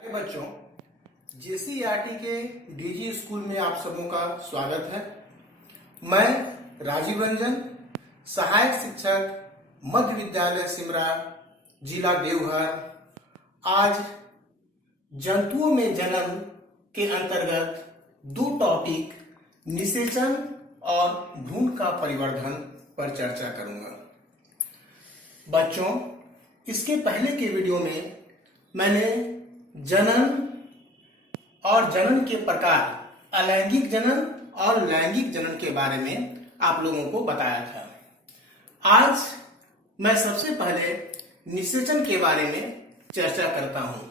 प्यारे बच्चों, जेसीईआरटी के डीजी स्कूल में आप सबों का स्वागत है। मैं राजीव रंजन, सहायक शिक्षक, मध्य विद्यालय सिमरा, जिला देवघर, आज जंतुओं में जन्म के अंतर्गत दो टॉपिक निषेचन और भ्रूण का परिवर्धन पर चर्चा करूंगा। बच्चों, इसके पहले के वीडियो में मैंने जनन और जनन के प्रकार, अलैंगिक जनन और लैंगिक जनन के बारे में आप लोगों को बताया था। आज मैं सबसे पहले निषेचन के बारे में चर्चा करता हूं।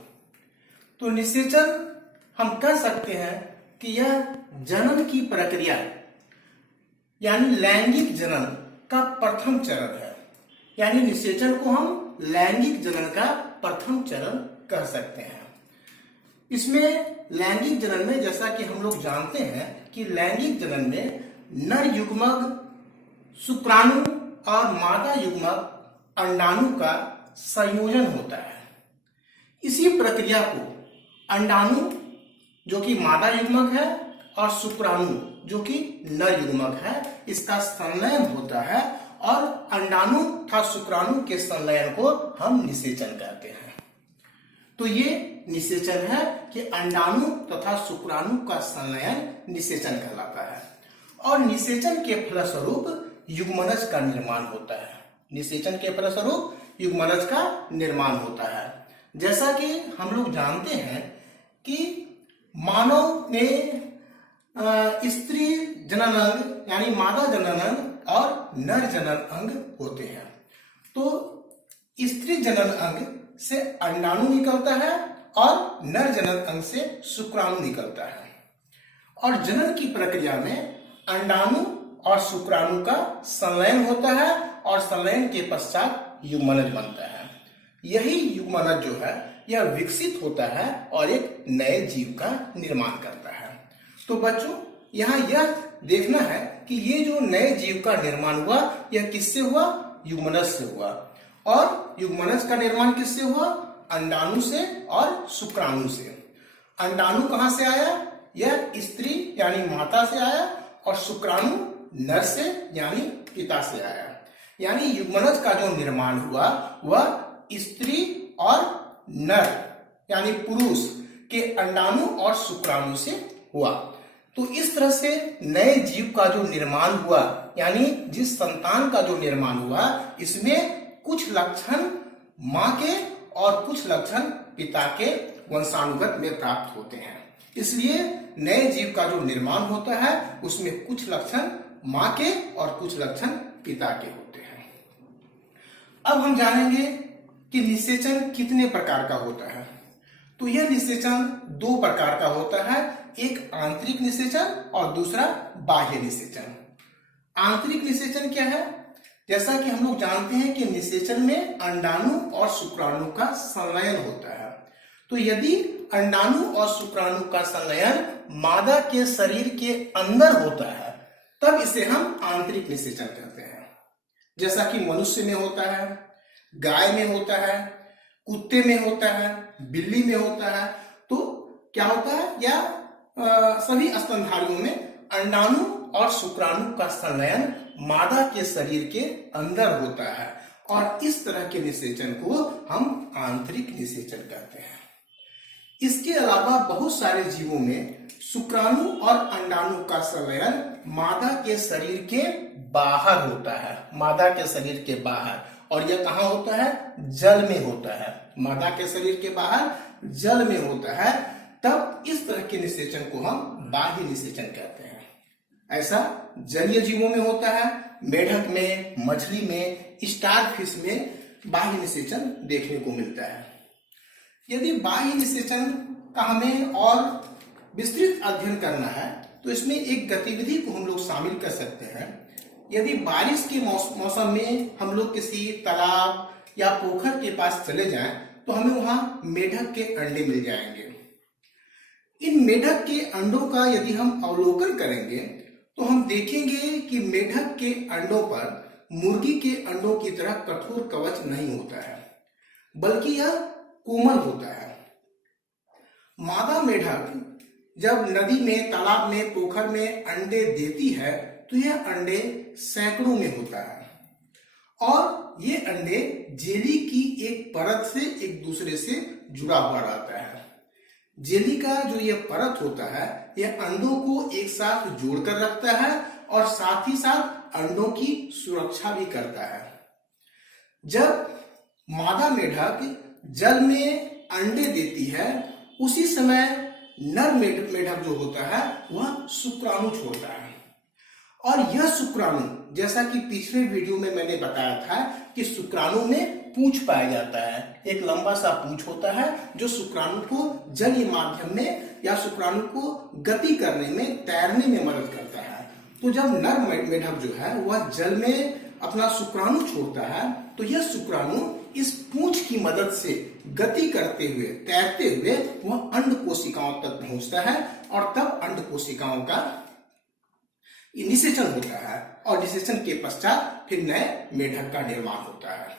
तो निषेचन हम कह सकते हैं कि यह जनन की प्रक्रिया यानी लैंगिक जनन का प्रथम चरण है। यानी निषेचन को हम लैंगिक जनन का प्रथम चरण कह सकते हैं। इसमें लैंगिक जनन में, जैसा कि हम लोग जानते हैं कि लैंगिक जनन में नर युग्मक शुक्राणु और मादा युग्मक अंडाणु का संयोजन होता है। इसी प्रक्रिया को अंडाणु जो कि मादा युग्मक है और शुक्राणु जो कि नर युग्मक है, इसका संलयन होता है और अंडाणु तथा शुक्राणु के संलयन को हम निषेचन कहते हैं। तो ये निषेचन है कि अंडाणु तथा शुक्राणु का संलयन निषेचन कहलाता है। और निषेचन के फलस्वरूप युग्मनज का निर्माण होता है। निषेचन के फलस्वरूप युग्मनज का निर्माण होता है। जैसा कि हम लोग जानते हैं कि मानव में स्त्री जनन अंग यानी मादा जनन अंग और नर जनन अंग होते हैं। तो स्त्री जनन अंग से अंडाणु निकलता है और नर जनन अंग से शुक्राणु निकलता है। और जनन की प्रक्रिया में अंडाणु और शुक्राणु का संलयन होता है और संलयन के पश्चात युग्मनज बनता है। यही युग्मनज जो है यह विकसित होता है और एक नए जीव का निर्माण करता है। तो बच्चों, यहाँ यह देखना है कि ये जो नए जीव का निर्माण हुआ यह किससे हुआ? युग्मनज से हुआ। और युग्मनज का निर्माण किससे हुआ? अंडाणु से और शुक्राणु से। अंडाणु कहां से आया? यह स्त्री यानी माता से आया और शुक्राणु नर से यानी पिता से आया। यानी युग्मनज का जो निर्माण हुआ वह स्त्री और नर यानी पुरुष के अंडाणु और शुक्राणु से हुआ। तो इस तरह से नए जीव का जो निर्माण हुआ यानी जिस संतान का जो निर्माण हुआ, इसमें कुछ लक्षण मां के और कुछ लक्षण पिता के वंशानुगत में प्राप्त होते हैं। इसलिए नए जीव का जो निर्माण होता है उसमें कुछ लक्षण मां के और कुछ लक्षण पिता के होते हैं। अब हम जानेंगे कि निषेचन कितने प्रकार का होता है। तो यह निषेचन दो प्रकार का होता है, एक आंतरिक निषेचन और दूसरा बाह्य निषेचन। आंतरिक निषेचन क्या है? जैसा कि हम लोग जानते हैं कि निषेचन में अंडाणु और शुक्राणु का संलयन होता है। तो यदि अंडाणु और शुक्राणु का संलयन मादा के शरीर के अंदर होता है तब इसे हम आंतरिक निषेचन कहते हैं। जैसा कि मनुष्य में होता है, गाय में होता है, कुत्ते में होता है, बिल्ली में होता है। तो क्या होता है? या सभी स्तनधारियों में अंडाणु और शुक्राणु का संलयन मादा के शरीर के अंदर होता है और इस तरह के निषेचन को हम आंतरिक निषेचन कहते हैं। इसके अलावा बहुत सारे जीवों में शुक्राणु और अंडाणु का संलयन मादा के शरीर के बाहर होता है। मादा के शरीर के बाहर। और यह कहाँ होता है? जल में होता है। मादा के शरीर के बाहर जल में होता है। तब इस तरह के निषेचन को हम बाह्य निषेचन कहते हैं। ऐसा जलीय जीवों में होता है, मेढक में, मछली में, स्टारफिश में बाह्य निषेचन देखने को मिलता है। यदि बाह्य निषेचन का हमें और विस्तृत अध्ययन करना है तो इसमें एक गतिविधि को हम लोग शामिल कर सकते हैं। यदि बारिश के मौसम में हम लोग किसी तालाब या पोखर के पास चले जाएं तो हमें वहां मेढक के अंडे मिल जाएंगे। इन मेढक के अंडों का यदि हम अवलोकन करेंगे तो हम देखेंगे कि मेढक के अंडों पर मुर्गी के अंडों की तरह कठोर कवच नहीं होता है, बल्कि यह कोमल होता है। मादा मेढक जब नदी में, तालाब में, पोखर में अंडे देती है तो यह अंडे सैकड़ों में होता है और ये अंडे जेली की एक परत से एक दूसरे से जुड़ा हुआ रहता है। जेली का जो ये परत होता है यह अंडों को एक साथ जोड़कर रखता है और साथ ही साथ अंडों की सुरक्षा भी करता है। जब मादा मेढक जल में अंडे देती है उसी समय नर मेढक जो होता है वह शुक्राणु छोड़ता है और यह शुक्राणु, जैसा कि पिछले वीडियो में मैंने बताया था कि शुक्राणु में पूंछ पाया जाता है, एक लंबा सा पूंछ होता है जो शुक्राणु को जलीय माध्यम में या शुक्राणु को गति करने में, तैरने में मदद करता है। तो जब नर मेढक जो है वह जल में अपना शुक्राणु छोड़ता है तो यह शुक्राणु इस पूंछ की मदद से गति करते हुए, तैरते हुए वह अंड कोशिकाओं तक पहुंचता है और तब अंड कोशिकाओं का निषेचन होता है और निषेचन के पश्चात फिर नए मेढक का निर्माण होता है।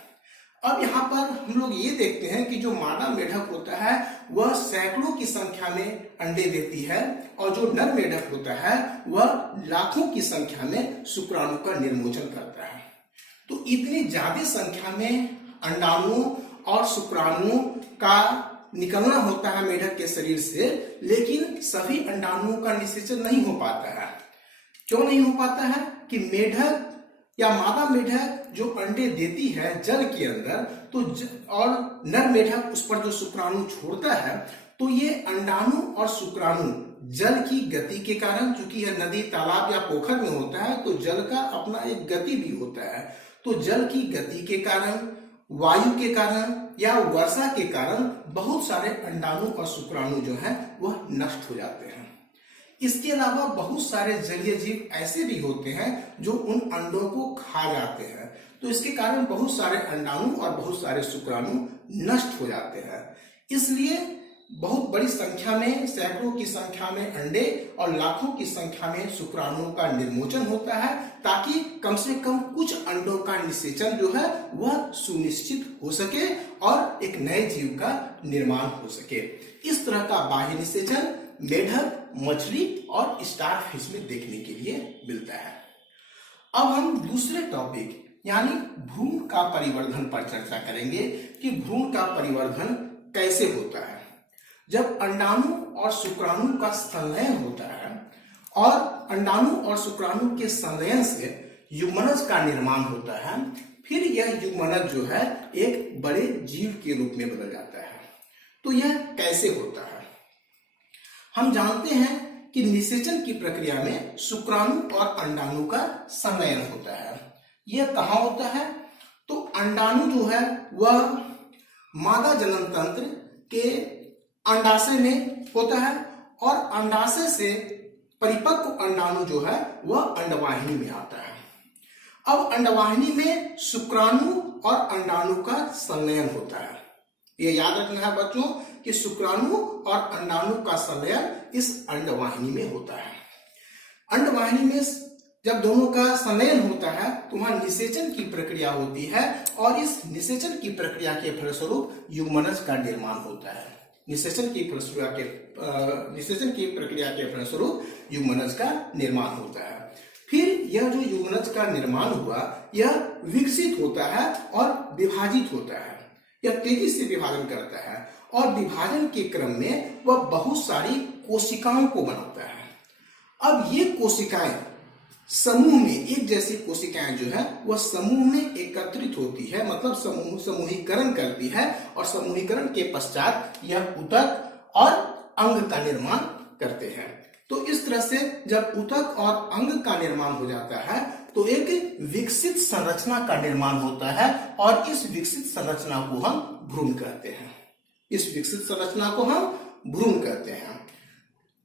अब यहाँ पर हम लोग ये देखते हैं कि जो मादा मेढक होता है वह सैकड़ों की संख्या में अंडे देती है और जो नर मेढक होता है वह लाखों की संख्या में शुक्राणु का निर्मोचन करता है। तो इतनी ज्यादा संख्या में अंडाणुओं और शुक्राणुओं का निकलना होता है मेढक के शरीर से, लेकिन सभी अंडाणुओं का निषेचन नहीं हो पाता है। क्यों नहीं हो पाता है कि मेढक या मादा मेढक जो अंडे देती है जल के अंदर तो और नर मेढक उस पर जो शुक्राणु छोड़ता है, तो ये अंडाणु और शुक्राणु जल की गति के कारण, चूंकि यह नदी, तालाब या पोखर में होता है तो जल का अपना एक गति भी होता है, तो जल की गति के कारण, वायु के कारण या वर्षा के कारण बहुत सारे अंडाणु और शुक्राणु जो है वह नष्ट हो जाते हैं। इसके अलावा बहुत सारे जलीय जीव ऐसे भी होते हैं जो उन अंडों को खा जाते हैं, तो इसके कारण बहुत सारे अंडाणु और बहुत सारे शुक्राणु नष्ट हो जाते हैं। इसलिए बहुत बड़ी संख्या में, सैकड़ों की संख्या में अंडे और लाखों की संख्या में शुक्राणुओं का निर्मोचन होता है ताकि कम से कम कुछ अंडों का निषेचन जो है वह सुनिश्चित हो सके और एक नए जीव का निर्माण हो सके। इस तरह का बाह्य निषेचन मेढक, मछली और स्टारफिश में देखने के लिए मिलता है। अब हम दूसरे टॉपिक यानी भ्रूण का परिवर्धन पर चर्चा करेंगे कि भ्रूण का परिवर्धन कैसे होता है। जब अंडाणु और शुक्राणु का संलयन होता है और अंडाणु और शुक्राणु के संलयन से युग्मनज का निर्माण होता है, फिर यह युग्मनज जो है एक बड़े जीव के रूप में बदल जाता है। तो यह कैसे होता है? हम जानते हैं कि निषेचन की प्रक्रिया में शुक्राणु और अंडाणु का संलयन होता है। यह कहाँ होता है? तो अंडाणु जो है वह मादा जनन तंत्र के अंडाशय में होता है और अंडाशय से परिपक्व अंडाणु जो है वह अंडवाहिनी में आता है। अब अंडवाहिनी में शुक्राणु और अंडाणु का संलयन होता है। ये याद रखना है बच्चों कि शुक्राणु और अंडाणु का संलयन इस अंडवाहिनी में होता है। अंडवाहिनी में जब दोनों का संलयन होता है तो वहां निषेचन की प्रक्रिया होती है और इस निषेचन की प्रक्रिया के फलस्वरूप युग्मनज का निर्माण होता है। निषेचन की प्रक्रिया के फलस्वरूप युग्मनज का निर्माण होता है। फिर यह जो युग्मनज का निर्माण हुआ यह विकसित होता है और विभाजित होता है। यह तेजी से विभाजन करता है और विभाजन के क्रम में वह बहुत सारी कोशिकाओं को बनाता है। अब ये कोशिकाएं समूह में, एक जैसी कोशिकाएं जो है वह समूह में एकत्रित होती है, मतलब समूहीकरण करती है और समूहीकरण के पश्चात यह ऊतक और अंग का निर्माण करते हैं। तो इस तरह से जब ऊतक और अंग का निर्माण हो जाता है तो एक विकसित संरचना का निर्माण होता है और इस विकसित संरचना को हम भ्रूण कहते हैं। इस विकसित संरचना को हम भ्रूण कहते हैं।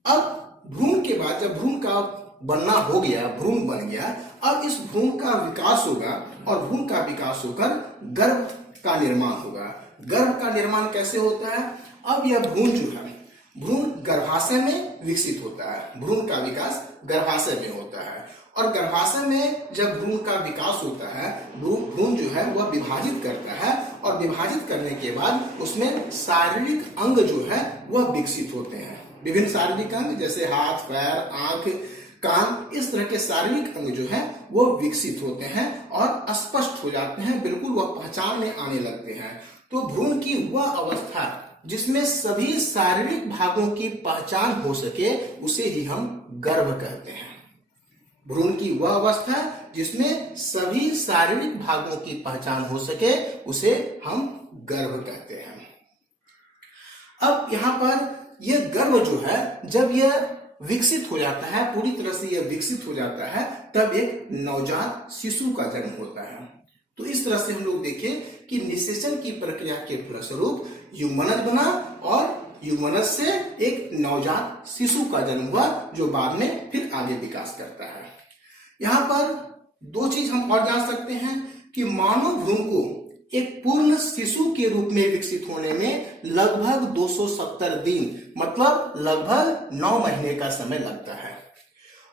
अब भ्रूण के बाद जब भ्रूण का बनना हो गया, भ्रूण बन गया, अब इस भ्रूण का विकास होगा और भ्रूण का विकास होकर गर्भ का निर्माण होगा। गर्भ का निर्माण कैसे होता है? अब यह भ्रूण जो है, भ्रूण गर्भाशय में विकसित होता है। भ्रूण का विकास गर्भाशय में होता है और गर्भाशय में जब भ्रूण का विकास होता है, भ्रूण जो है वह विभाजित करता है और विभाजित करने के बाद उसमें शारीरिक अंग जो है वह विकसित होते हैं। विभिन्न शारीरिक अंग जैसे हाथ, पैर, आंख, कान, इस तरह के शारीरिक अंग जो है वो विकसित होते हैं और स्पष्ट हो जाते हैं, बिल्कुल वह पहचान में आने लगते हैं। तो भ्रूण की वह अवस्था जिसमें सभी शारीरिक भागों की पहचान हो सके उसे ही हम गर्भ कहते हैं। भ्रूण की वह अवस्था जिसमें सभी शारीरिक भागों की पहचान हो सके उसे हम गर्भ कहते हैं। अब यहाँ पर यह गर्भ जो है जब यह विकसित हो जाता है, पूरी तरह से यह विकसित हो जाता है, तब एक नवजात शिशु का जन्म होता है। तो इस तरह से हम लोग देखें कि निषेचन की प्रक्रिया के फलस्वरूप युग्मनज बना और युग्मनज से एक नवजात शिशु का जन्म हुआ जो बाद में फिर आगे विकास करता है। यहाँ पर दो चीज हम और जान सकते हैं कि मानव भ्रूण को एक पूर्ण शिशु के रूप में विकसित होने में लगभग 270 दिन मतलब लगभग 9 महीने का समय लगता है।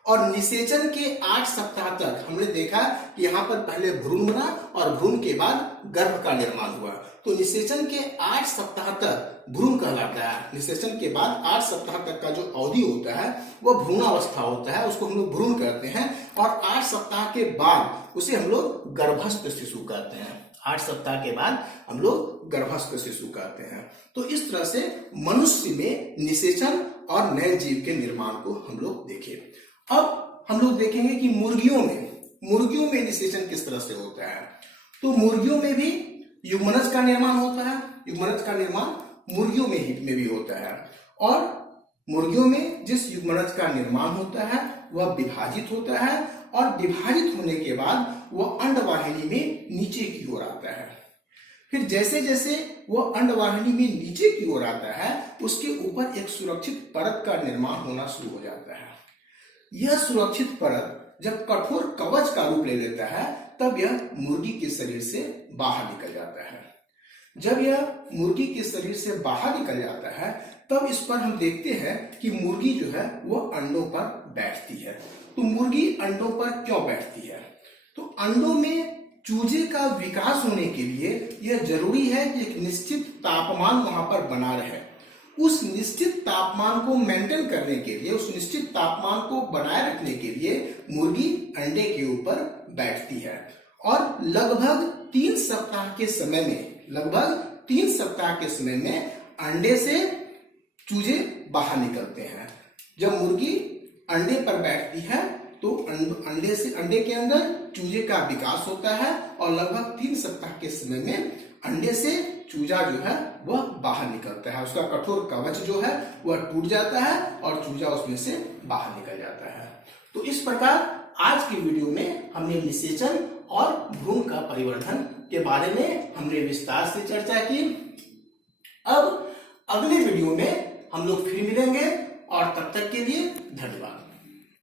और निषेचन के 8 सप्ताह तक हमने देखा कि यहाँ पर पहले भ्रूण बना और भ्रूण के बाद गर्भ का निर्माण हुआ। तो निषेचन के 8 सप्ताह तक भ्रूण कहलाता है। निषेचन के बाद 8 सप्ताह तक का जो अवधि होता है वह भ्रूणावस्था होता है, उसको हम लोग भ्रूण कहते हैं। और 8 सप्ताह के बाद उसे हम लोग गर्भस्थ शिशु कहते हैं। 8 सप्ताह के बाद हम लोग गर्भस्थ शिशु कहते हैं। तो इस तरह से मनुष्य में निषेचन और नए जीव के निर्माण को हम लोग देखें। अब हम लोग देखेंगे कि मुर्गियों में निषेचन किस तरह से होता है। तो मुर्गियों में भी युग्मनज का निर्माण होता है। युग्मनज का निर्माण मुर्गियों में भी होता है और मुर्गियों में जिस युग्मनज का निर्माण होता है वह विभाजित होता है और विभाजित होने के बाद वह अंडवाहिनी में नीचे की ओर आता है। फिर जैसे जैसे वह अंडवाहिनी में नीचे की ओर आता है उसके ऊपर एक सुरक्षित परत का निर्माण होना शुरू हो जाता है। यह सुरक्षित परत जब कठोर कवच का रूप ले लेता है तब यह मुर्गी के शरीर से बाहर निकल जाता है। जब यह मुर्गी के शरीर से बाहर निकल जाता है तब इस पर हम देखते हैं कि मुर्गी जो है वह अंडों पर बैठती है। तो मुर्गी अंडों पर क्यों बैठती है? तो अंडों में चूजे का विकास होने के लिए यह जरूरी है कि एक निश्चित तापमान वहां पर बना रहे। उस निश्चित तापमान को मेंटेन करने के लिए, उस निश्चित तापमान को बनाए रखने के लिए मुर्गी अंडे के ऊपर बैठती है और लगभग 3 सप्ताह के समय में अंडे से चूजे बाहर निकलते हैं। जब मुर्गी अंडे पर बैठती है तो अंडे के अंदर चूजे का विकास होता है और लगभग 3 सप्ताह के समय में अंडे से चूजा जो है वह बाहर निकलता है। उसका कठोर कवच जो है वह टूट जाता है और चूजा उसमें से बाहर निकल जाता है। तो इस प्रकार आज की वीडियो में हमने निषेचन और भ्रूण का परिवर्धन के बारे में हमने विस्तार से चर्चा की। अब अगले वीडियो में हम लोग फिर मिलेंगे और तब तक के लिए धन्यवाद।